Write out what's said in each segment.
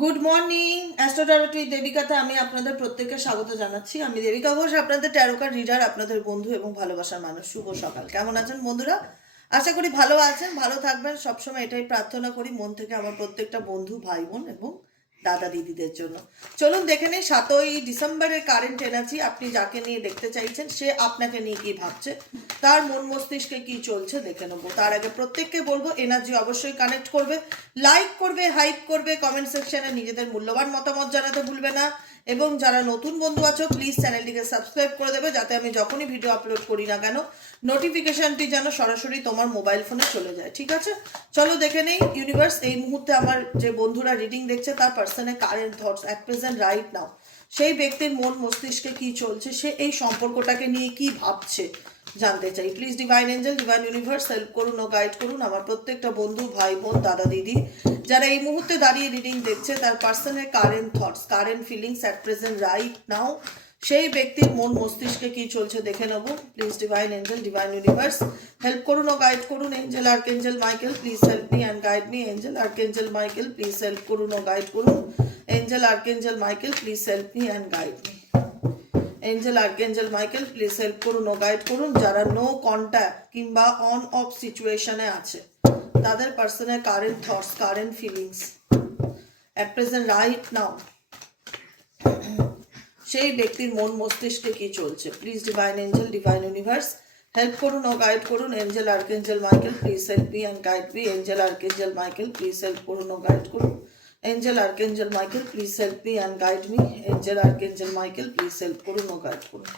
Good morning অ্যাস্ট্রোটারোটি দেবিকাতে আমি আপনাদের প্রত্যেককে স্বাগত জানাচ্ছি। আমি দেবিকা ঘোষ, আপনাদের ট্যারোকার রিডার আপনাদের বন্ধু এবং ভালোবাসার মানুষ। শুভ সকাল। কেমন আছেন বন্ধুরা? আশা করি ভালো আছেন, ভালো থাকবেন। সবসময় এটাই প্রার্থনা করি, মন থেকে আমার প্রত্যেকটা বন্ধু, ভাই, বোন এবং দাদা দিদিদের জন্য। চলুন দেখে নেই, সাতই ডিসেম্বরের কারেন্ট এনার্জি আপনি যাকে নিয়ে দেখতে চাইছেন, সে আপনাকে নিয়ে কি ভাবছে, তার মন মস্তিষ্কে কি চলছে দেখে নেব। তার আগে প্রত্যেককে বলব এনার্জি অবশ্যই কানেক্ট করবে লাইক করবে হাইক করবে কমেন্ট সেকশনে নিজেদের মূল্যবান মতামত জানাতে ভুলবে না। এবং যারা নতুন বন্ধু আছো প্লিজ চ্যানেলটিকে সাবস্ক্রাইব করে দেবে যাতে আমি যখনই ভিডিও আপলোড করি না কেন নোটিফিকেশানটি যেন সরাসরি তোমার মোবাইল ফোনে চলে যায়, ঠিক আছে? চলো দেখে নেই ইউনিভার্স এই মুহূর্তে আমার যে বন্ধুরা রিডিং দেখছে, তার পার্সনে current thoughts at present right now সেই ব্যক্তির মন মস্তিষ্কে কি চলছে, সে এই সম্পর্কটাকে নিয়ে কি ভাবছে? জানতে চাই। Please divine angel divine universe help করুন ও গাইড করুন আমার প্রত্যেকটা বন্ধু, ভাই, বোন, দাদা, দিদি। যারা এই মুহূর্তে দাঁড়িয়ে রিডিং দেখছে, তার পার্সনের current thoughts current feelings at present right now সেই ব্যক্তির মন মস্তিষ্কে কি চলছে দেখে নেব। Please divine angel divine universe help করুন ও গাইড করুন। Angel archangel Michael please help me and guide me angel archangel Michael please help করুন ও গাইড করুন। Angel archangel Michael please help me and guide me angel archangel Michael please help করুন ও guide করুন। যারা no contact কিংবা on off সিচুয়েশনে আছে, তাদের পার্সনের current thoughts current feelings at present right now সেই ব্যক্তির মন মস্তিষ্কে কি চলছে? Please divine angel divine universe help করুন ও গাইড করুন। Angel archangel Michael please help me and guide me angel archangel Michael please help করুন ও গাইড করুন। Angel archangel Michael please help me and guide me angel archangel Michael please help করুন ও guide করুন।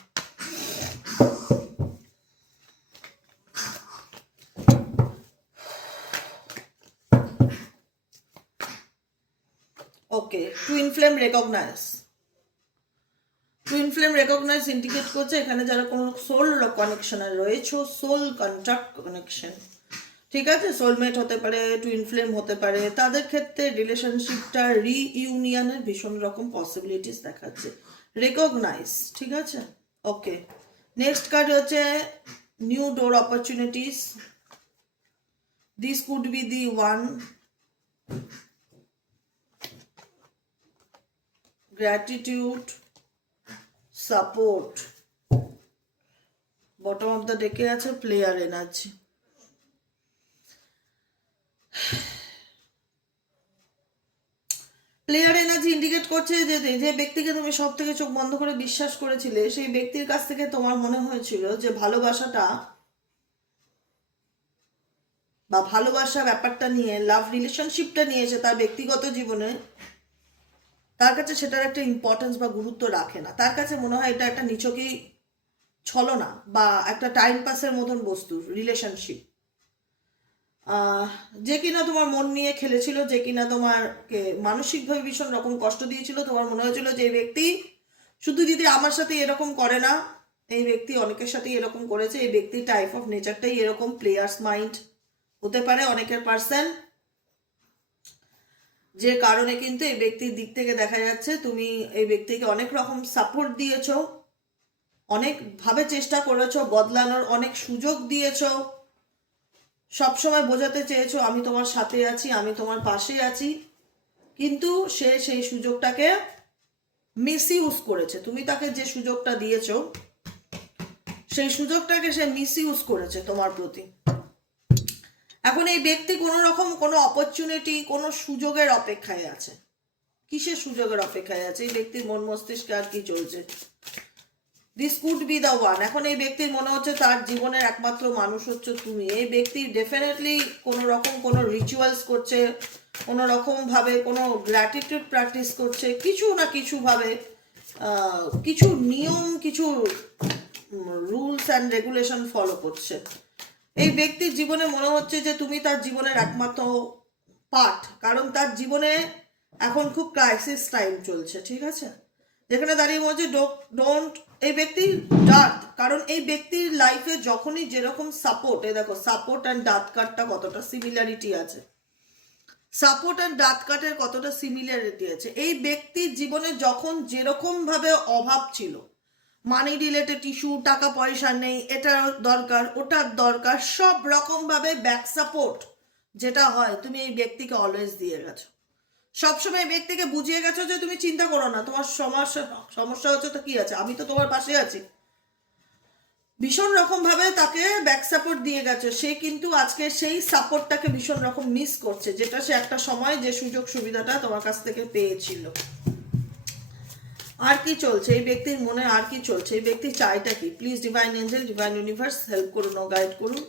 Okay twin flame recognise twin flame recognise indicate করছে, এখানে যারা কোনো সোল কানেকশনে রয়েছে সোল কন্ট্রাক্ট কানেকশন ঠিক আছে? সোলমেট হতে পারে টুইন ফ্লেম হতে পারে। তাদের ক্ষেত্রে রিলেশনশিপটা রিইউনিয়নের ভীষণ রকম পসিবিলিটিস দেখাচ্ছে। রেকগনাইজ ঠিক আছে? ওকে নেক্সট কার্ড হচ্ছে new door opportunities this could be the one gratitude, support. Bottom of the ডেকে আছে player energy player energy indicate করছে যে যে ব্যক্তিকে তুমি সব থেকে চোখ বন্ধ করে বিশ্বাস করেছিলে, সেই ব্যক্তির কাছ থেকে তোমার মনে হয়েছিল যে ভালোবাসাটা বা ভালোবাসা ব্যাপারটা নিয়ে লাভ রিলেশনশিপটা নিয়ে এসে তার ব্যক্তিগত জীবনে তার কাছে সেটার একটা ইম্পর্টেন্স বা গুরুত্ব রাখে না। তার কাছে মনে হয় এটা একটা নিচকেই ছলনা বা একটা টাইম পাসের মতন বস্তু রিলেশনশিপ যে কিনা তোমার মন নিয়ে খেলেছিল, যে কিনা তোমারকে মানসিকভাবে ভীষণ রকম কষ্ট দিয়েছিল, তোমার মনে হয়েছিল যে এই ব্যক্তি শুধু যদি আমার সাথে এরকম করে না, এই ব্যক্তি অনেকের সাথে এরকম করেছে, এই ব্যক্তির টাইপ অফ নেচারটাই এরকম প্লেয়ার্স মাইন্ড হতে পারে অনেকের পার্সন যে কারণে কিন্তু এই ব্যক্তির দিক থেকে দেখা যাচ্ছে, তুমি এই ব্যক্তিকে অনেক রকম সাপোর্ট দিয়েছ, অনেকভাবে চেষ্টা করেছ, বদলানোর অনেক সুযোগ দিয়েছ। সবসময় বোঝাতে চেয়েছো, আমি তোমার সাথে আছি, আমি তোমার পাশে আছি। কিন্তু সে সেই সুযোগটাকে মিস ইউজ করেছে। তুমি তাকে যে সুযোগটা দিয়েছ, সেই সুযোগটাকে সে মিস ইউজ করেছে তোমার প্রতি। এখন এই ব্যক্তি কোনো রকম কোনো অপরচুনিটি কোনো সুযোগের অপেক্ষায় আছে। কিসের সুযোগের অপেক্ষায় আছে? এই ব্যক্তির মন মস্তিষ্কে আর কি চলছে? This could be the one এখন এই ব্যক্তির মনে হচ্ছে তার জীবনের একমাত্র মানুষ হচ্ছে তুমি। এই ব্যক্তি ডেফিনেটলি কোনো রকম কোনো রিচুয়ালস করছে, কোনো রকমভাবে কোনো গ্র্যাটিটিউড প্র্যাকটিস করছে, কিছু না কিছুভাবে কিছু নিয়ম, কিছু রুলস অ্যান্ড রেগুলেশন ফলো করছে। এই ব্যক্তির জীবনে মনে হচ্ছে যে তুমি তার জীবনের একমাত্র পার্ট কারণ তার জীবনে এখন খুব ক্রাইসিস টাইম চলছে, ঠিক আছে? যেখানে দাঁড়িয়ে মনে হচ্ছে ডোন্ট এই ব্যক্তির ডার্থ কারণ এই ব্যক্তির লাইফে যখনই যেরকম সাপোর্ট এই দেখো সাপোর্ট অ্যান্ড ডার্থ কার্ডটা কতটা সিমিলারিটি আছে। সাপোর্ট অ্যান্ড ডার্থ কার্ডের কতটা সিমিলারিটি আছে। এই ব্যক্তির জীবনে যখন যেরকম ভাবে অভাব ছিল মানি রিলেটেড ইস্যু টাকা পয়সা নেই, এটা দরকার ওটার দরকার, সব রকম ভাবে ব্যাক সাপোর্ট যেটা হয়, তুমি এই ব্যক্তিকে অলওয়েজ দিয়ে গেছো। সবসময় ব্যক্তিকে বুঝিয়ে গেছো যে তুমি চিন্তা করো না, তোমার সমস্যা সমস্যা হচ্ছে তো কি আছে? আমি তো তোমার পাশে আছি। ভীষণ রকম ভাবে তাকে ব্যাক সাপোর্ট দিয়ে গেছে। সে কিন্তু আজকে সেই সাপোর্টটাকে ভীষণ রকম মিস করছে, যেটা সে একটা সময় যে সুযোগ সুবিধাটা তোমার কাছ থেকে পেয়েছিল। আর কি চলছে? এই ব্যক্তির মনে আর কি চলছে? এই ব্যক্তি চাইটা কি? Please divine angel divine universe help করুন গাইড করুন।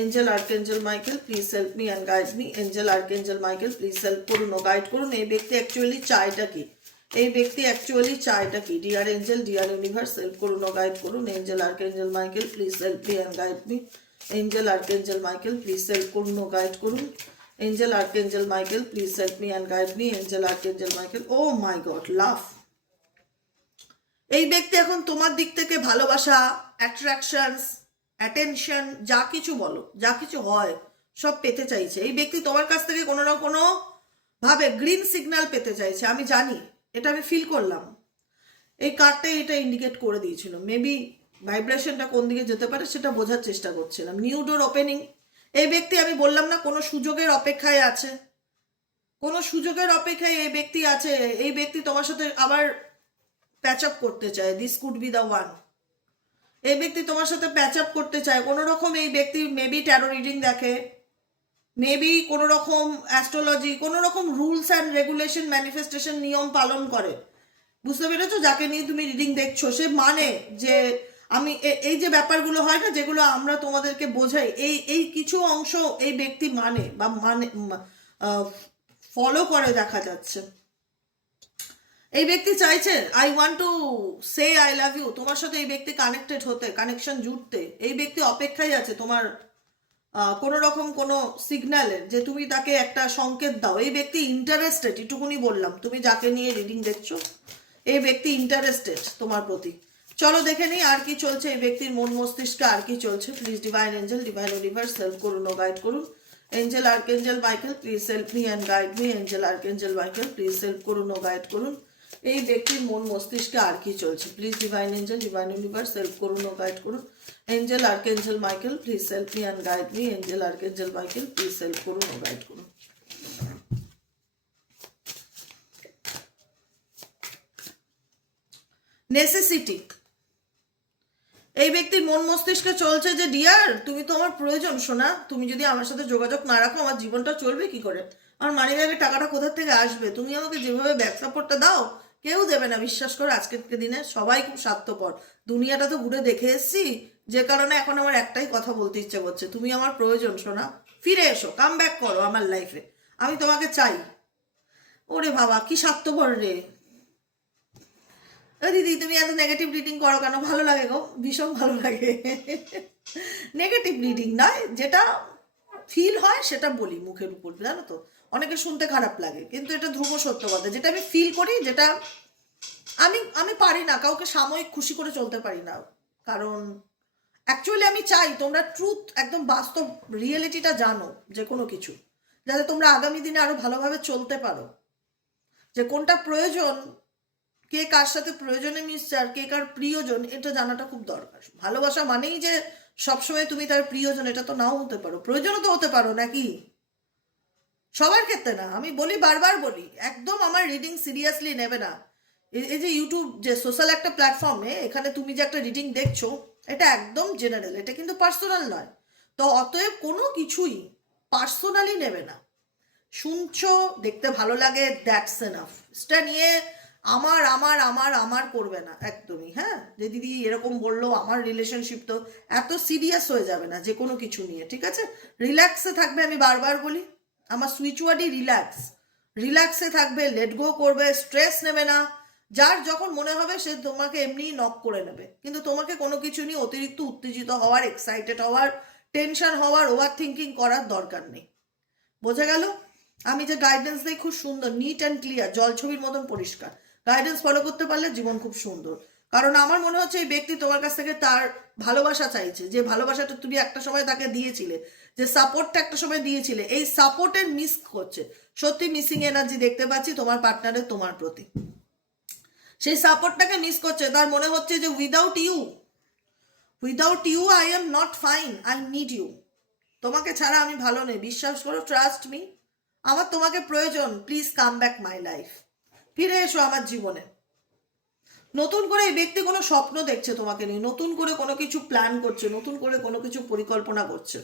Angel archangel Michael please help me and guide me angel archangel Michael please help করুন ও গাইড করুন। এই ব্যক্তি অ্যাকচুয়ালি চাইটা কি? এই ব্যক্তি অ্যাকচুয়ালি চাইটা কি? Dear angel dear universe help করুন ও গাইড করুন। Angel archangel Michael please help me and guide me angel archangel Michael please help করুন ও গাইড করুন। Angel archangel Michael please help me and guide me angel archangel Michael oh my God love এই ব্যক্তি এখন তোমার দিক থেকে ভালোবাসা অ্যাট্রাকশনস অ্যাটেনশন যা কিছু বলো, যা কিছু হয়, সব পেতে চাইছে। এই ব্যক্তি তোমার কাছ থেকে কোনো না কোনো ভাবে গ্রিন সিগন্যাল পেতে চাইছে, আমি জানি, এটা আমি ফিল করলাম। এই কার্ডটাই এটা ইন্ডিকেট করে দিয়েছিল। মেবি ভাইব্রেশনটা কোন দিকে যেতে পারে সেটা বোঝার চেষ্টা করছিলাম। নিউ ডোর ওপেনিং এই ব্যক্তি আমি বললাম না কোনো সুযোগের অপেক্ষায় আছে। কোনো সুযোগের অপেক্ষায় এই ব্যক্তি আছে, এই ব্যক্তি তোমার সাথে আবার প্যাচ আপ করতে চায় this could be the one এই ব্যক্তি তোমার সাথে প্যাচ আপ করতে চায়। কোনো রকম এই ব্যক্তি মেবি ট্যারো রিডিং দেখে মেবি কোনো রকম অ্যাস্ট্রোলজি কোনো রকম রুলস অ্যান্ড রেগুলেশন ম্যানিফেস্টেশন নিয়ম পালন করে। বুঝতে পেরেছ? যাকে নিয়ে তুমি রিডিং দেখছ, সে মানে যে আমি এই যে ব্যাপারগুলো হয় না, যেগুলো আমরা তোমাদেরকে বোঝাই, এই এই কিছু অংশ এই ব্যক্তি মানে বা মানে ফলো করে দেখা যাচ্ছে। এই ব্যক্তি চাইছে I want to say I love you তোমার সাথে এই ব্যক্তি কানেক্টেড হতে কানেকশন জুড়তে, এই ব্যক্তি অপেক্ষায় আছে তোমার কোনো রকম কোনো সিগন্যালের যে তুমি তাকে একটা সংকেত দাও। এই ব্যক্তি ইন্টারেস্টেড এটুকুনি বললাম, তুমি যাকে নিয়ে রিডিং দেখছ, এই ব্যক্তি ইন্টারেস্টেড তোমার প্রতি। চলো দেখে নিই আর কি চলছে এই ব্যক্তির মন মস্তিষ্কে, আর কি চলছে। Please divine angel divine universe help করুন ও গাইড করুন। Angel archangel Michael please help me and guide me angel archangel Michael please help করুন ও গাইড করুন। এই ব্যক্তির মন মস্তিষ্কে আর কি চলছে। Please divine angel divine universe help করুন ও গাইড করুন। Angel archangel Michael please help me and guide me angel archangel Michael please help করুন ও গাইড করুন। নেসেসিটি এই ব্যক্তির মন মস্তিষ্কে চলছে যে ডিয়ার তুমি তো আমার প্রয়োজন শোনা তুমি যদি আমার সাথে যোগাযোগ না রাখো, আমার জীবনটা চলবে কি করে? আমার মানি ব্যাগের টাকাটা কোথা থেকে আসবে? তুমি আমাকে যেভাবে ব্যাক সাপোর্টটা দাও কেউ দেবে না, বিশ্বাস করে আজকের দিনে সবাই খুব স্বার্থপর। দুনিয়াটা তো ঘুরে দেখে এসেছি, যে কারণে এখন আমার একটাই কথা বলতে ইচ্ছে করছে, তুমি আমার প্রয়োজন শোনা ফিরে এসো কাম ব্যাক করো আমার লাইফে আমি তোমাকে চাই। ওরে বাবা, কি স্বার্থপর রে। দিদি, তুমি এত নেগেটিভ রিডিং করো কেন? ভালো লাগে গো, ভীষণ ভালো লাগে। নেগেটিভ রিডিং নয়, যেটা ফিল হয় সেটা বলি মুখের উপর, জানো তো। অনেকে শুনতে খারাপ লাগে, কিন্তু এটা ধ্রুব সত্য কথা যেটা আমি ফিল করি, যেটা আমি আমি পারি না, কাউকে সাময়িক খুশি করে চলতে পারি না। কারণ অ্যাকচুয়ালি আমি চাই তোমরা ট্রুথ একদম বাস্তব রিয়েলিটিটা জানো, যে কোনো কিছু। যাতে তোমরা আগামী দিনে আরও ভালোভাবে চলতে পারো। যে কোনটা প্রয়োজন, কে কার সাথে প্রয়োজনে মিশছে আর কে কার প্রিয়জন, এটা জানাটা খুব দরকার। ভালোবাসা মানেই যে সবসময় তুমি তার প্রিয়জন, এটা তো নাও হতে পারো। প্রয়োজনও তো হতে পারো, নাকি? সবার ক্ষেত্রে না, আমি বলি, বারবার বলি, একদম আমার রিডিং সিরিয়াসলি নেবে না। এই- যে ইউটিউব যে সোশ্যাল একটা প্ল্যাটফর্মে এখানে তুমি যে একটা রিডিং দেখছ, এটা একদম জেনারেল এটা কিন্তু পার্সোনাল নয়। তো অতএব কোনো কিছুই পার্সোনালি নেবে না। শুনছো, দেখতে ভালো লাগে দ্যাটস এনাফ সেটা নিয়ে আমার আমার আমার আমার করবে না, একদমই হ্যাঁ? যে দিদি এরকম বলল, আমার রিলেশনশিপ তো এত সিরিয়াস হয়ে যাবে না, যে কোনো কিছু নিয়ে, ঠিক আছে? রিল্যাক্সে থাকবে, আমি বারবার বলি। আমার সুইচওয়ার্ডই রিল্যাক্স রিল্যাক্সে থাকবে লেট গো করবে স্ট্রেস নেবে না। যার যখন মনে হবে, সে তোমাকে এমনিই নক করে নেবে। কিন্তু তোমাকে কোনো কিছু নিয়ে অতিরিক্ত উত্তেজিত হওয়ার এক্সাইটেড হওয়ার টেনশন হওয়ার ওভার থিঙ্কিং করার দরকার নেই। বোঝা গেল? আমি যে গাইডেন্স দিই খুব সুন্দর নিট অ্যান্ড ক্লিয়ার জল ছবির মতন পরিষ্কার। গাইডেন্স ফলো করতে পারলে জীবন খুব সুন্দর। কারণ আমার মনে হচ্ছে এই ব্যক্তি তোমার কাছ থেকে তার ভালোবাসা চাইছে। যে ভালোবাসাটা তুমি একটা সময় তাকে দিয়েছিলে, যে সাপোর্টটা একটা সময় দিয়েছিলে, এই সাপোর্টের মিস করছে। সত্যি মিসিং এনার্জি দেখতে পাচ্ছি তোমার পার্টনারের তোমার প্রতি। সেই সাপোর্টটাকে মিস করছে, তার মনে হচ্ছে যে without you without you I am not fine I need you তোমাকে ছাড়া আমি ভালো নেই, বিশ্বাস করো ট্রাস্ট মি আমার তোমাকে প্রয়োজন please come back my life ফিরে এসো আমার জীবনে। নতুন করে এই ব্যক্তি কোনো স্বপ্ন দেখছে তোমাকে নিয়ে, নতুন করে কোনো কিছু প্ল্যান করছে, নতুন করে কোনো কিছু পরিকল্পনা করছে।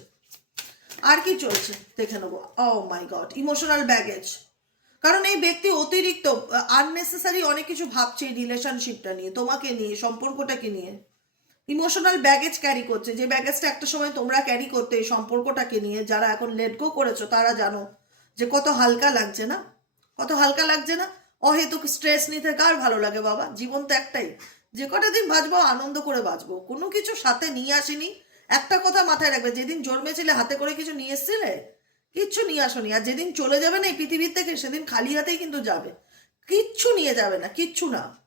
আর কি চলছে? দেখে নেব। Oh my god emotional baggage কারণ এই ব্যক্তি অতিরিক্ত আননেসেসারি অনেক কিছু ভাবছে এই রিলেশনশিপটা নিয়ে, তোমাকে নিয়ে, সম্পর্কটাকে নিয়ে। ইমোশনাল ব্যাগেজ ক্যারি করছে। যে ব্যাগেজটা একটা সময় তোমরা ক্যারি করতে এই সম্পর্কটাকে নিয়ে, যারা এখন লেট গো করেছ, তারা জানো যে কত হালকা লাগছে না? কত হালকা লাগছে না? অহেতুক স্ট্রেস নিতে কার ভালো লাগে বাবা। জীবন তো একটাই। যে কটা দিন বাঁচবো, আনন্দ করে বাঁচবো। কোনো কিছু সাথে নিয়ে আসিনি। একটা কথা মাথায় রাখবে, যেদিন জন্মেছিলে, হাতে করে কিছু নিয়ে এসছিলে? কিচ্ছু নিয়ে আসনি। আর যেদিন চলে যাবে না এই পৃথিবীর থেকে, সেদিন খালি হাতেই কিন্তু যাবে। কিচ্ছু নিয়ে যাবে না, কিচ্ছু না।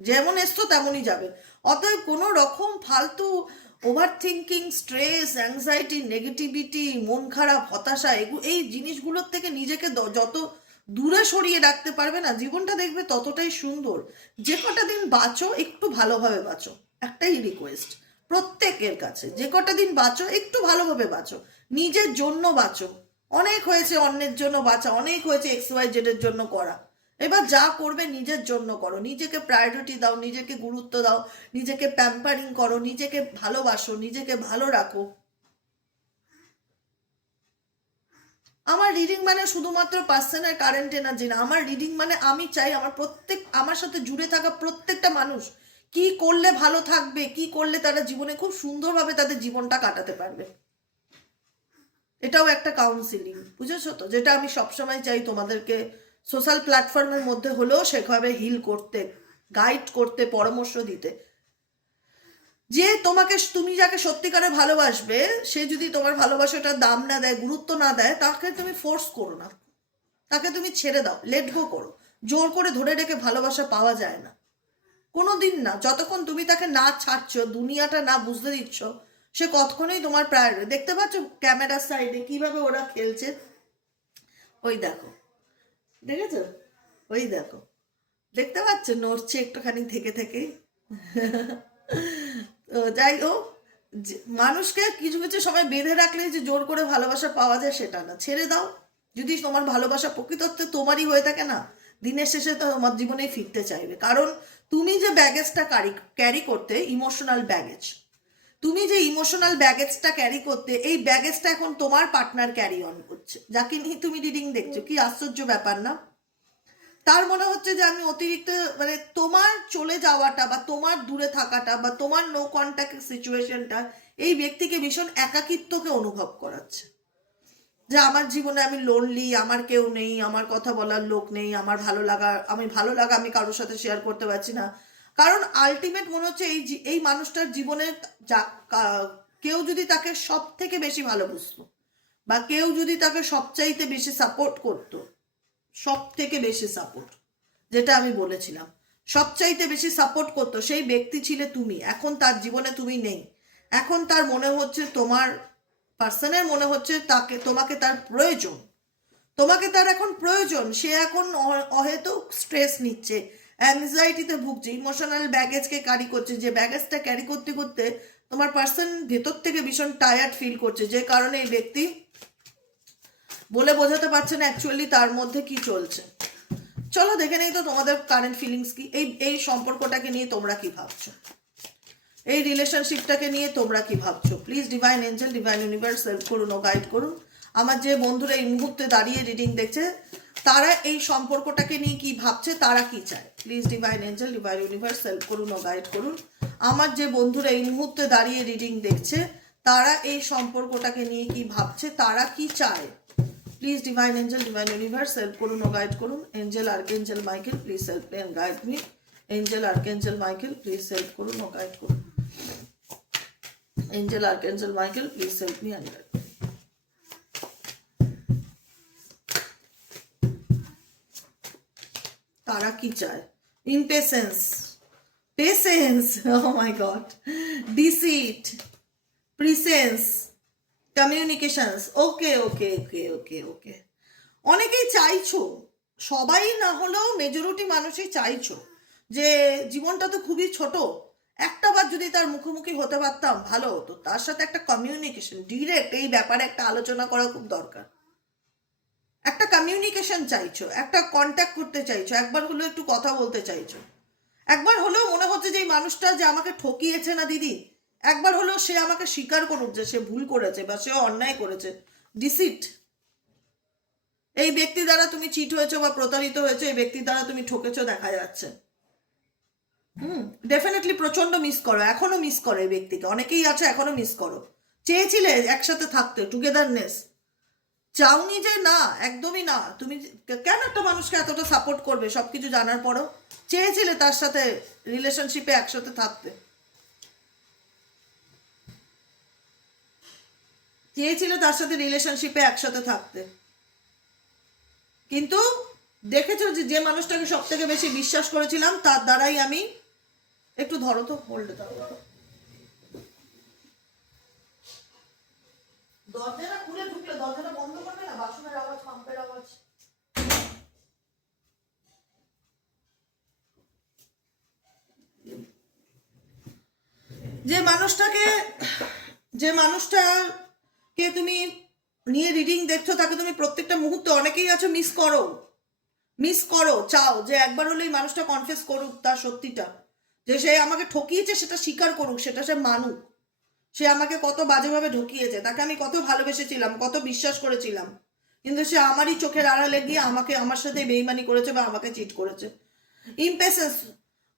যেমন এসতো তেমনই যাবে। অতএব কোনো রকম ফালতু overthinking stress anxiety negativity মন খারাপ, হতাশা, এগু এই জিনিসগুলোর থেকে নিজেকে যত দূরে সরিয়ে রাখতে পারবে না। জীবনটা দেখবে ততটাই সুন্দর। যে কটা দিন বাঁচো, একটু ভালোভাবে বাঁচো। একটাই রিকোয়েস্ট প্রত্যেকের কাছে। যে কটা দিন বাঁচো, একটু ভালোভাবে বাঁচো। নিজের জন্য বাঁচো। অনেক হয়েছে অন্যের জন্য বাঁচা, অনেক হয়েছে এক্স ওয়াই জেডের জন্য করা। এবার যা করবে নিজের জন্য করো। নিজেকে প্রায়োরিটি দাও, নিজেকে গুরুত্ব দাও, নিজেকে প্যাম্পারিং করো, নিজেকে ভালোবাসো, নিজেকে ভালো রাখো। আমার রিডিং মানে শুধুমাত্র পার্সনের কারেন্ট এনার্জি না। আমার রিডিং মানে আমি চাই আমার প্রত্যেক, আমার সাথে জুড়ে থাকা প্রত্যেকটা মানুষ কি করলে ভালো থাকবে, কি করলে তারা জীবনে খুব সুন্দরভাবে তাদের জীবনটা কাটাতে পারবে। এটাও একটা কাউন্সিলিং বুঝেছ তো? যেটা আমি সবসময় চাই তোমাদেরকে সোশ্যাল প্ল্যাটফর্মের মধ্যে হলেও সেভাবে হিল করতে গাইড করতে, পরামর্শ দিতে। যে তোমাকে তুমি যাকে সত্যিকারে ভালোবাসবে, সে যদি তোমার ভালোবাসাটার দাম না দেয়, গুরুত্ব না দেয়, তাকে তুমি ফোর্স করো না। তাকে তুমি ছেড়ে দাও লেট গো করো। জোর করে ধরে রেখে ভালোবাসা পাওয়া যায় না। কোনো দিন না, যতক্ষণ তুমি তাকে না ছাড়ছো, দুনিয়াটা না বুঝতে দিচ্ছ, সে কতক্ষণই তোমার প্রায়োরিটি দেখতে পাচ্ছ ক্যামেরার সাইডে কীভাবে ওরা খেলছে? ওই দেখো। দেখেছ? ওই দেখো। দেখতে পাচ্ছ? নড়ছে একটুখানি থেকে থেকে। যাই হোক মানুষকে কিছু কিছু সময় বেঁধে রাখলে যে জোর করে ভালোবাসা পাওয়া যায় সেটা না। ছেড়ে দাও। যদি তোমার ভালোবাসা প্রকৃতত্বে তোমারই হয়ে থাকে না, দিনের শেষে তো তোমার জীবনেই ফিরতে চাইবে। কারণ তুমি যে ব্যাগেজটা ক্যারি ক্যারি করতে ইমোশনাল ব্যাগেজ তুমি যে ইমোশনাল ব্যাগেজটা ক্যারি করতে, এই ব্যাগেজটা এখন তোমার পার্টনার ক্যারি অন করছে। যাকে নিয়ে তুমি রিডিং দেখছ, কি আশ্চর্য ব্যাপার না? তার মনে হচ্ছে যে আমি অতিরিক্ত মানে তোমার চলে যাওয়াটা বা তোমার দূরে থাকাটা বা তোমার নো কন্ট্যাক্ট সিচুয়েশনটা এই ব্যক্তিকে ভীষণ একাকিত্বকে অনুভব করাচ্ছে। যে আমার জীবনে আমি লোনলি আমার কেউ নেই, আমার কথা বলার লোক নেই, আমার ভালো লাগা, আমি ভালো লাগা আমি কারোর সাথে শেয়ার করতে পারছি না। কারণ আলটিমেট মনে হচ্ছে এই এই মানুষটার জীবনে যা- কেউ যদি তাকে সব থেকে বেশি ভালো বুঝতো বা কেউ যদি তাকে সবচাইতে বেশি সাপোর্ট করতো সব থেকে বেশি সাপোর্ট যেটা আমি বলেছিলাম। সবচাইতে বেশি সাপোর্ট করতো সেই ব্যক্তি ছিলে তুমি। এখন তার জীবনে তুমি নেই। এখন তার মনে হচ্ছে তোমার পার্সনের মনে হচ্ছে তাকে, তোমাকে তার প্রয়োজন। তোমাকে তার এখন প্রয়োজন। সে এখন অ- অহেতুক স্ট্রেস নিচ্ছে। অ্যাংজাইটিতে ভুগছে। ইমোশনাল ব্যাগেজকে ক্যারি করছে। যে ব্যাগেজটা ক্যারি করতে করতে তোমার পার্সন ভেতর থেকে ভীষণ টায়ার্ড ফিল করছে। যে কারণে এই ব্যক্তি বলে বোঝাতে পারছে না অ্যাকচুয়ালি তার মধ্যে কি চলছে। চলো দেখে নেই তো তোমাদের কারেন্ট ফিলিংস কি, এই এই সম্পর্কটাকে নিয়ে তোমরা কি ভাবছ? এই রিলেশনশিপটাকে নিয়ে তোমরা কি ভাবছ? Please divine angel divine universe help করুন ও গাইড করুন। আমার যে বন্ধুরা এই মুহূর্তে দাঁড়িয়ে রিডিং দেখছে, তারা এই সম্পর্কটাকে নিয়ে কি ভাবছে, তারা কি চায়? Please divine angel divine universe help করুন ও গাইড করুন। আমার যে বন্ধুরা এই মুহূর্তে দাঁড়িয়ে রিডিং দেখছে, তারা এই সম্পর্কটাকে নিয়ে কি ভাবছে, তারা কি চায়? Please divine angel divine universe help করুন ও গাইড করুন। Angel archangel Michael please help me and guide me angel archangel Michael please help করুন ও গাইড করুন। Angel archangel Michael please help me and guide তারা কি চায়? Impatience patience oh my God deceit presence communications okay okay okay okay okay অনেকেই চাইছো, সবাই না হলেও মেজরিটি মানুষই চাইছো যে জীবনটা তো খুবই ছোট। একটা বার যদি তার মুখোমুখি হতে পারতাম, ভালো হতো। তার সাথে একটা কমিউনিকেশন ডিরেক্ট এই ব্যাপারে একটা আলোচনা করা খুব দরকার। একটা কমিউনিকেশন চাইছো, একটা কন্ট্যাক্ট করতে চাইছো, একবার হলেও একটু কথা বলতে চাইছো। একবার হলেও মনে হচ্ছে যে এই মানুষটা যে আমাকে ঠকিয়েছে না দিদি একবার হলেও সে আমাকে স্বীকার করুক যে সে ভুল করেছে বা সে অন্যায় করেছে। ডিসিট এই ব্যক্তি দ্বারা তুমি চিট হয়েছো বা প্রতারিত হয়েছো, এই ব্যক্তির দ্বারা তুমি ঠকেছো দেখা যাচ্ছে। হুম ডেফিনেটলি প্রচণ্ড মিস করো, এখনও মিস করো এই ব্যক্তিকে। অনেকেই আছে, এখনও মিস করো। চেয়েছিলে একসাথে থাকতে টুগেদারনেস চাওনি যে না, একদমই না। তুমি কেন একটা মানুষকে এতটা সাপোর্ট করবে সবকিছু জানার পরও? চেয়েছিলে তার সাথে রিলেশনশিপে একসাথে থাকতে। চেয়েছিলে তার সাথে রিলেশনশিপে একসাথে থাকতে। কিন্তু দেখেছ যে যে মানুষটাকে সব থেকে বেশি বিশ্বাস করেছিলাম তার দ্বারাই আমি একটু ধরো তো হোল্ডে ধরো দরজাটা খুলে ঢুকলে দরজাটা বন্ধ করবে না বাসনের আওয়াজ পাম্পের আওয়াজ? যে মানুষটাকে যে মানুষটাকে তুমি নিয়ে রিডিং দেখছ, তাকে তুমি প্রত্যেকটা মুহূর্তে অনেকেই আছো মিস করো। মিস করো, চাও যে একবার হলে এই মানুষটা কনফেস করুক তার সত্যিটা। যে সে আমাকে ঠকিয়েছে, সেটা স্বীকার করুক, সেটা সে মানুক। সে আমাকে কত বাজেভাবে ঢুকিয়েছে, তাকে আমি কত ভালোবেসেছিলাম, কত বিশ্বাস করেছিলাম। কিন্তু সে আমারই চোখের আড়ালে গিয়ে আমাকে, আমার সাথে বেইমানি করেছে বা আমাকে চিট করেছে। ইম্পেসেন্স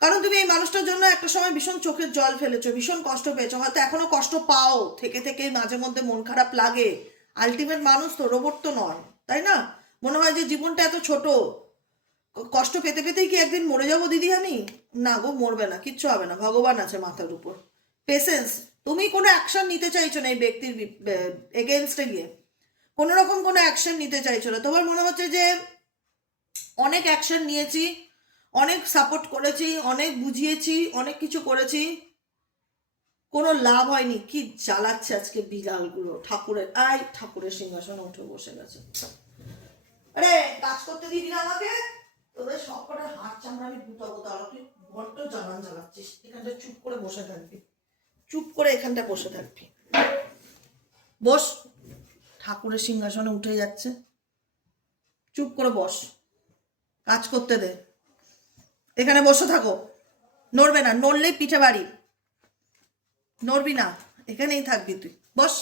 কারণ তুমি এই মানুষটার জন্য একটা সময় ভীষণ চোখের জল ফেলেছো, ভীষণ কষ্ট পেয়েছ, হয়তো এখনও কষ্ট পাও, থেকে থেকে মাঝে মধ্যে মন খারাপ লাগে। আলটিমেট মানুষ তো রোবট তো নয়, তাই না? মনে হয় যে জীবনটা এত ছোট কষ্ট পেতে পেতেই কি একদিন মরে যাব দিদি আমি না গো, মরবে না, কিচ্ছু হবে না, ভগবান আছে মাথার উপর। পেশেন্স তুমি কোনো অ্যাকশন নিতে চাইছো না এই ব্যক্তির এগেনস্টে গিয়ে। কোনো রকম কোনো অ্যাকশন নিতে চাইছো না। তোমার মনে হচ্ছে যে অনেক অ্যাকশন নিয়েছি অনেক সাপোর্ট করেছি, অনেক বুঝিয়েছি, অনেক কিছু করেছি। কোনো লাভ হয়নি। কি জ্বালাচ্ছে আজকে বিড়ালগুলো? ঠাকুরের আই ঠাকুরের সিংহাসনে উঠে বসে গেছে। আরে, কাজ করতে দিবি না আমাকে? তোদের সব কটা হাত চামড়া আমি গুতাবো তুই বড্ড জ্বালান জ্বালাচ্ছিস। এখানটা চুপ করে বসে থাকবি। চুপ করে এখানটা বসে থাকবি। বস। ঠাকুরের সিংহাসনে উঠে যাচ্ছে। চুপ করে বস। কাজ করতে দে। এখানে বসে থাকো। নড়বে না, নড়লেই পিঠে বাড়ি। নড়বি না, এখানেই থাকবি তুই। বস।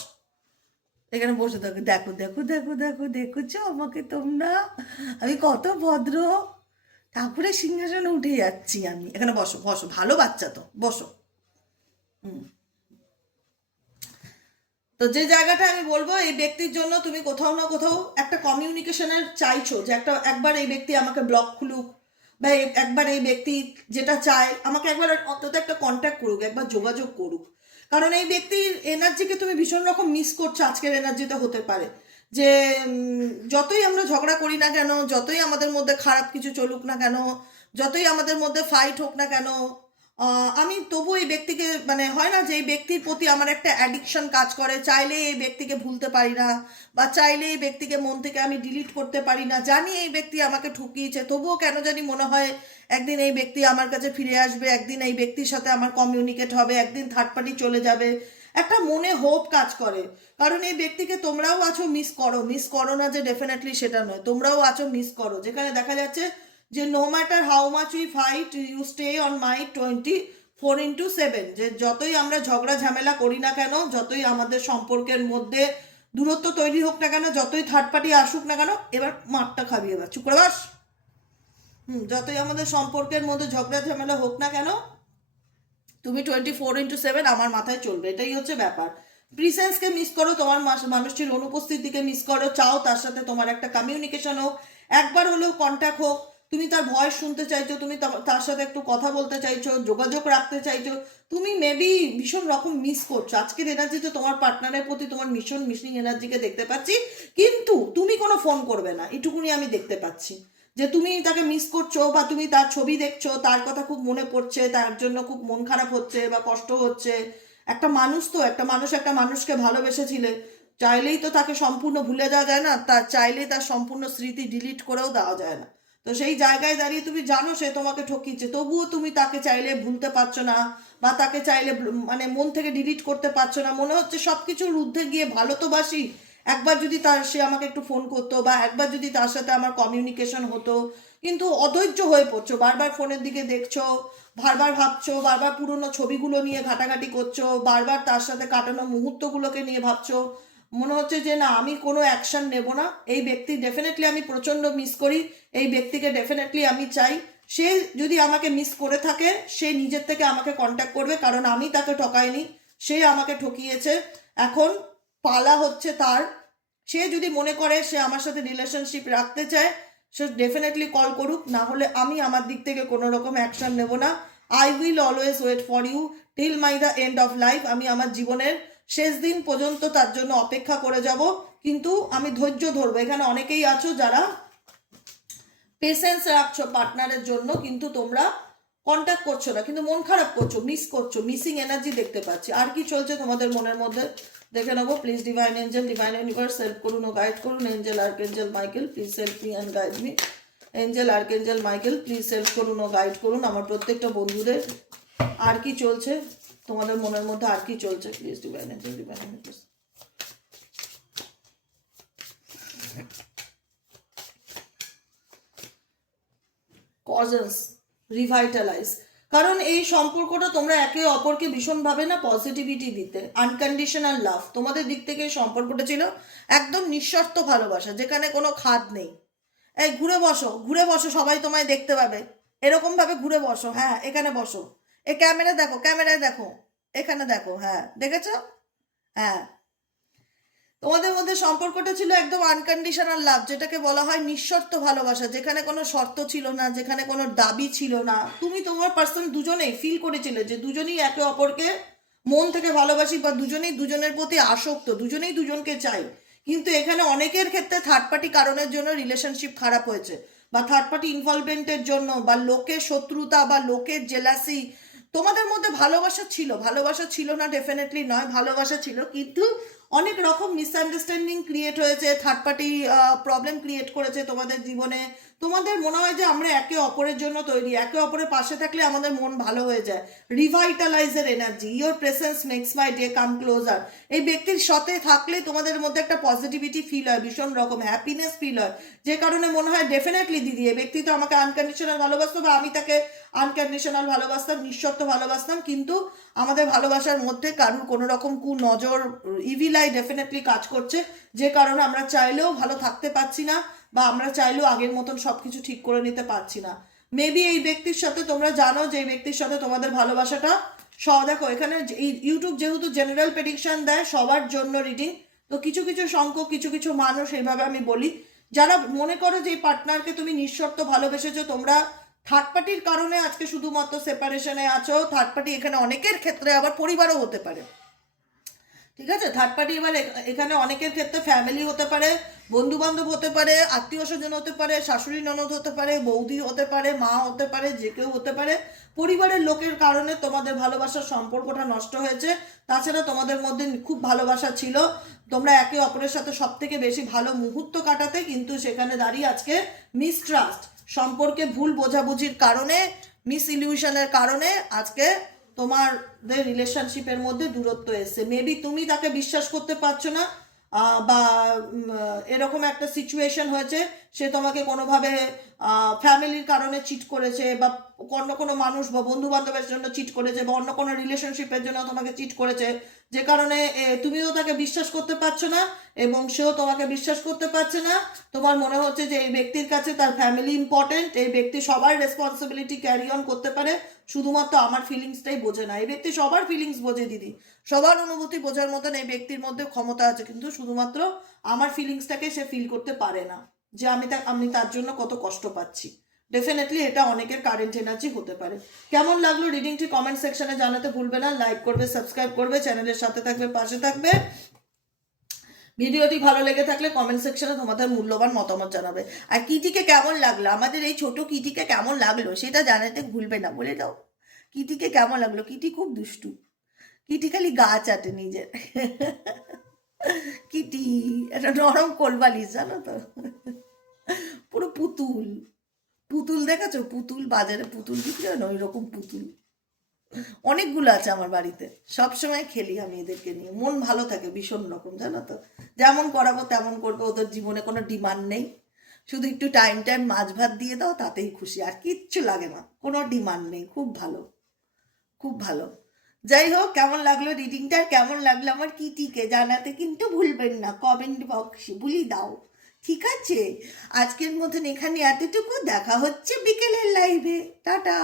এখানে বসে থাকো। দেখো দেখো দেখো দেখো, দেখেছ আমাকে তোমরা? আমি কত ভদ্র। ঠাকুরের সিংহাসনে উঠে যাচ্ছি আমি। এখানে বসো বসো। ভালো বাচ্চা তো, বসো। তো যে জায়গাটা আমি বলব, এই ব্যক্তির জন্য তুমি কোথাও না কোথাও একটা কমিউনিকেশনের চাইছো যে একটা, একবার এই ব্যক্তি আমাকে ব্লক খুলুক। বা একবার এই ব্যক্তি যেটা চায়, আমাকে একবার অন্তত একটা কন্ট্যাক্ট করুক, একবার যোগাযোগ করুক। কারণ এই ব্যক্তির এনার্জিকে তুমি ভীষণ রকম মিস করছ, আজকের এনার্জিটা হতে পারে। যে যতই আমরা ঝগড়া করি না কেন, যতই আমাদের মধ্যে খারাপ কিছু চলুক না কেন, যতই আমাদের মধ্যে ফাইট হোক না কেন আমি তবু এই ব্যক্তিকে মানে হয় না যে এই ব্যক্তির প্রতি আমার একটা অ্যাডিকশন কাজ করে চাইলে এই ব্যক্তিকে ভুলতে পারি না, বা চাইলে এই ব্যক্তিকে মন থেকে আমি ডিলিট করতে পারি না, জানি এই ব্যক্তি আমাকে ঠকিয়েছে, তবুও কেন জানি মনে হয় একদিন এই ব্যক্তি আমার কাছে ফিরে আসবে, একদিন এই ব্যক্তির সাথে আমার কমিউনিকেট হবে, একদিন থার্ড পার্টি চলে যাবে। একটা মনে হোপ কাজ করে, কারণ এই ব্যক্তিকে তোমরাও আছো মিস করো মিস করো না যে ডেফিনেটলি সেটা নয়, তোমরাও আছো মিস করো, যেখানে দেখা যাচ্ছে যে no matter how much we fight you stay on my twenty four into seven যে যতই আমরা ঝগড়া ঝামেলা করি না কেন, যতই আমাদের সম্পর্কের মধ্যে দূরত্ব তৈরি হোক না কেন, যতই থার্ড পার্টি আসুক না কেন, এবার মাঠটা খাবি এবার। চুপ করে বাস। হুম, যতই আমাদের সম্পর্কের মধ্যে ঝগড়া ঝামেলা হোক না কেন, তুমি টোয়েন্টি ফোর ইন্টু সেভেন আমার মাথায় চলবে। এটাই হচ্ছে ব্যাপার। প্রিসেন্সকে মিস করো, তোমার মানুষটির অনুপস্থিতিকে মিস করো, চাও তার সাথে তোমার একটা কমিউনিকেশন হোক। একবার হলেও কন্ট্যাক্ট হোক। তুমি তার ভয়েস শুনতে চাইছো, তুমি তার সাথে একটু কথা বলতে চাইছো, যোগাযোগ রাখতে চাইছো, তুমি মেবি ভীষণ রকম মিস করছ। আজকের এনার্জিতে তোমার পার্টনারের প্রতি তোমার মিশন মিসিং এনার্জিকে দেখতে পাচ্ছি। কিন্তু তুমি কোনো ফোন করবে না, এটুকুনি আমি দেখতে পাচ্ছি। যে তুমি তাকে মিস করছ বা তুমি তার ছবি দেখছ, তার কথা খুব মনে পড়ছে, তার জন্য খুব মন খারাপ হচ্ছে বা কষ্ট হচ্ছে। একটা মানুষ তো, একটা মানুষ একটা মানুষকে ভালোবেসেছিলে। চাইলেই তো তাকে সম্পূর্ণ ভুলে যাওয়া যায় না তার চাইলেই তার সম্পূর্ণ স্মৃতি ডিলিট করেও দেওয়া যায় না। তো সেই জায়গায় দাঁড়িয়ে তুমি জানো সে তোমাকে ঠকিয়েছে। তবুও তুমি তাকে চাইলে ভুলতে পারছ না বা তাকে চাইলে মানে মন থেকে ডিলিট করতে পারছ না। মনে হচ্ছে সব কিছুর ঊর্ধ্বে গিয়ে ভালো তো বাসি। একবার যদি তার সে আমাকে একটু ফোন করতো বা একবার যদি তার সাথে আমার কমিউনিকেশন হতো, কিন্তু অধৈর্য হয়ে পড়ছো। বারবার ফোনের দিকে দেখছ, বারবার ভাবছ, বারবার পুরনো ছবিগুলো নিয়ে ঘাটাঘাটি করছ, বারবার তার সাথে কাটানো মুহূর্তগুলোকে নিয়ে ভাবছ মনে হচ্ছে যে না, আমি কোনো অ্যাকশন নেব না। এই ব্যক্তি ডেফিনেটলি আমি প্রচণ্ড মিস করি। এই ব্যক্তিকে ডেফিনেটলি আমি চাই। সে যদি আমাকে মিস করে থাকে, সে নিজের থেকে আমাকে কন্ট্যাক্ট করবে, কারণ আমি তাকে ঠকাইনি। সে আমাকে ঠকিয়েছে। এখন পালা হচ্ছে তার। সে যদি মনে করে সে আমার সাথে রিলেশনশিপ রাখতে চায়, সে ডেফিনেটলি কল করুক। না হলে আমি আমার দিক থেকে কোনো রকম অ্যাকশন নেব না। I will always wait for you till my the end of life আমি আমার জীবনের শেষ দিন পর্যন্ত তার জন্য অপেক্ষা করে যাব। কিন্তু আমি ধৈর্য ধরবো। এখানে অনেকেই আছো যারা পেশেন্স রাখছো পার্টনারের জন্য, কিন্তু তোমরা কন্ট্যাক্ট করছ না। কিন্তু মন খারাপ করছ মিস করছ মিসিং এনার্জি দেখতে পাচ্ছি। আর কি চলছে তোমাদের মনের মধ্যে? দেখে নেব please divine angel divine universe help করুন ও গাইড করুন। Angel archangel Michael please help me and guide me angel archangel Michael please help করুন ও গাইড করুন। আমার প্রত্যেকটা বন্ধুদের। আর কি চলছে? তোমাদের মনের মধ্যে আর কি চলছে? প্লিজ ডিভাইন ডিভাইন কজেন্স রিভাইটালাইজ কারণ এই সম্পর্কটা তোমরা একে অপরকে ভীষণভাবে না পজিটিভিটি দিতে আনকন্ডিশনাল লাভ তোমাদের দিক থেকে এই সম্পর্কটা ছিল একদম নিঃশর্ত ভালোবাসা, যেখানে কোনো খাদ নেই। এই ঘুরে বসো ঘুরে বসো, সবাই তোমায় দেখতে পাবে। এরকম ভাবে ঘুরে বসো হ্যাঁ এখানে বসো। এ ক্যামেরা দেখো, ক্যামেরায় দেখো, এখানে দেখো হ্যাঁ দেখেছ? হ্যাঁ। তোমাদের মধ্যে সম্পর্কটা ছিল একদম আনকন্ডিশনাল লাভ যেটাকে বলা হয় নিঃশর্ত ভালোবাসা, যেখানে কোনো শর্ত ছিল না, যেখানে কোনো দাবি ছিল না। তুমি তোমার পার্সন দুজনেই ফিল করেছিলে যে দুজনেই একে অপরকে মন থেকে ভালোবাসি বা দুজনেই দুজনের প্রতি আসক্ত, দুজনেই দুজনকে চাই। কিন্তু এখানে অনেকের ক্ষেত্রে থার্ড পার্টি কারণের জন্য রিলেশনশিপ খারাপ হয়েছে বা থার্ড পার্টি ইনভলভমেন্টের জন্য বা লোকের শত্রুতা বা লোকের জেলাসি তোমাদের মধ্যে ভালোবাসা ছিল ভালোবাসা ছিল না ডেফিনেটলি নয়, ভালোবাসা ছিল, কিন্তু অনেক রকম মিসআন্ডারস্ট্যান্ডিং ক্রিয়েট হয়েছে থার্ড পার্টি প্রবলেম ক্রিয়েট করেছে তোমাদের জীবনে তোমাদের মনে হয় যে আমরা একে অপরের জন্য তৈরি? একে অপরের পাশে থাকলে আমাদের মন ভালো হয়ে যায়। রিভাইটালাইজের energy your presence makes my day come closer এই ব্যক্তির সাথে থাকলে তোমাদের মধ্যে একটা পজিটিভিটি ফিল হয়, ভীষণ রকম হ্যাপিনেস ফিল হয়। যে কারণে মনে হয় ডেফিনেটলি দিদি, এই ব্যক্তি তো আমাকে আনকন্ডিশনাল ভালোবাসতো বা আমি তাকে আনকন্ডিশনাল ভালোবাসতাম, নিঃশর্ত ভালোবাসতাম, কিন্তু আমাদের ভালোবাসার মধ্যে কারুর কোনো রকম কু নজর ইভিলাই ডেফিনেটলি কাজ করছে। যে কারণে আমরা চাইলেও ভালো থাকতে পারছি না। বা আমরা চাইলেও আগের মতন সব কিছু ঠিক করে নিতে পারছি না। মেবি এই ব্যক্তির সাথে তোমরা জানো যে এই ব্যক্তির সাথে তোমাদের ভালোবাসাটা স দেখো, এখানে ইউটিউব যেহেতু জেনারেল প্রেডিকশন দেয়, সবার জন্য রিডিং তো কিছু কিছু সংখ্যক, কিছু কিছু মানুষ এইভাবে আমি বলি। যারা মনে করো যে এই পার্টনারকে তুমি নিঃশর্ত ভালোবেসেছো, তোমরা থার্ড পার্টির কারণে আজকে শুধুমাত্র সেপারেশনে আছো। থার্ড পার্টি এখানে অনেকের ক্ষেত্রে আবার পরিবারও হতে পারে। ঠিক আছে? থার্ড পার্টি এবার এখানে অনেকের ক্ষেত্রে ফ্যামিলি হতে পারে। বন্ধু বান্ধব হতে পারে, আত্মীয় স্বজন হতে পারে, শাশুড়ি ননদ হতে পারে, বৌদি হতে পারে, মা হতে পারে, যে কেউ হতে পারে। পরিবারের লোকের কারণে তোমাদের ভালোবাসার সম্পর্কটা নষ্ট হয়েছে। তাছাড়া তোমাদের মধ্যে খুব ভালোবাসা ছিল। তোমরা একে অপরের সাথে সব থেকে বেশি ভালো মুহূর্ত কাটাতে কিন্তু সেখানে দাঁড়িয়ে আজকে মিসট্রাস্ট সম্পর্কে ভুল বোঝাবুঝির কারণে মিস ইলিউশনের কারণে আজকে তোমাদের রিলেশনশিপের মধ্যে দূরত্ব এসছে। মেবি তুমি তাকে বিশ্বাস করতে পারছ না বা এরকম একটা সিচুয়েশন হয়েছে সে তোমাকে কোনোভাবে ফ্যামিলির কারণে চিট করেছে বা অন্য কোনো মানুষ বা বন্ধু বান্ধবের জন্য চিট করেছে বা অন্য কোনো রিলেশনশিপের জন্য তোমাকে চিট করেছে, যে কারণে তুমিও তাকে বিশ্বাস করতে পারছ না এবং সেও তোমাকে বিশ্বাস করতে পারছে না। তোমার মনে হচ্ছে যে এই ব্যক্তির কাছে তার ফ্যামিলি ইম্পর্টেন্ট এই ব্যক্তি সবার রেসপন্সিবিলিটি ক্যারি অন করতে পারে, শুধুমাত্র আমার ফিলিংসটাই বোঝে না। এই ব্যক্তি সবার ফিলিংস বোঝে, দিদি। সবার অনুভূতি বোঝার মতন এই ব্যক্তির মধ্যে ক্ষমতা আছে, কিন্তু শুধুমাত্র আমার ফিলিংসটাকে সে ফিল করতে পারে না। যে আমি তা আমি তার জন্য কত কষ্ট পাচ্ছি। ডেফিনেটলি এটা অনেকের কারেন্ট এনার্জি হতে পারে। কেমন লাগল রিডিংটি কমেন্ট সেকশনে জানাতে ভুলবে না। লাইক করবে সাবস্ক্রাইব করবে চ্যানেলের সাথে থাকবে, পাশে থাকবে। ভিডিওটি ভালো লেগে থাকলে কমেন্ট সেকশনে তোমাদের মূল্যবান মতামত জানাবে। আর কিটিকে কেমন লাগল? আমাদের এই ছোট কিটিকে কেমন লাগল সেটা জানাতে ভুলবে না। বলে দাও। কিটিকে কেমন লাগল? কিটি খুব দুষ্টু। কিটি খালি গা চাটে নিজের। কিটি একটা নরম কোলবালিশ জানো তো? পুরো পুতুল। পুতুল দেখেছ? পুতুল বাজারে পুতুল বিক্রি হয় না? ওই রকম পুতুল। অনেকগুলো আছে আমার বাড়িতে। সব সময় খেলি আমি এদেরকে নিয়ে। মন ভালো থাকে, ভীষণ রকম, জানো তো? যেমন করাবো তেমন করব, ওদের জীবনে কোনো ডিমান্ড নেই। শুধু একটু টাইম টাইম মাছ ভাত দিয়ে দাও, তাতেই খুশি। আর কিচ্ছু লাগে না। কোনো ডিমান্ড নেই। খুব ভালো। খুব ভালো। যাই হোক, কেমন লাগল রিডিংটা কেমন লাগল আমার কিটিকে জানাতে কিন্তু ভুলবেন না কমেন্ট বক্সে ভুলি দাও। ঠিক আছে? আজকের মতন এখানে এতটুকু। দেখা হচ্ছে বিকেলের লাইভে টাটা!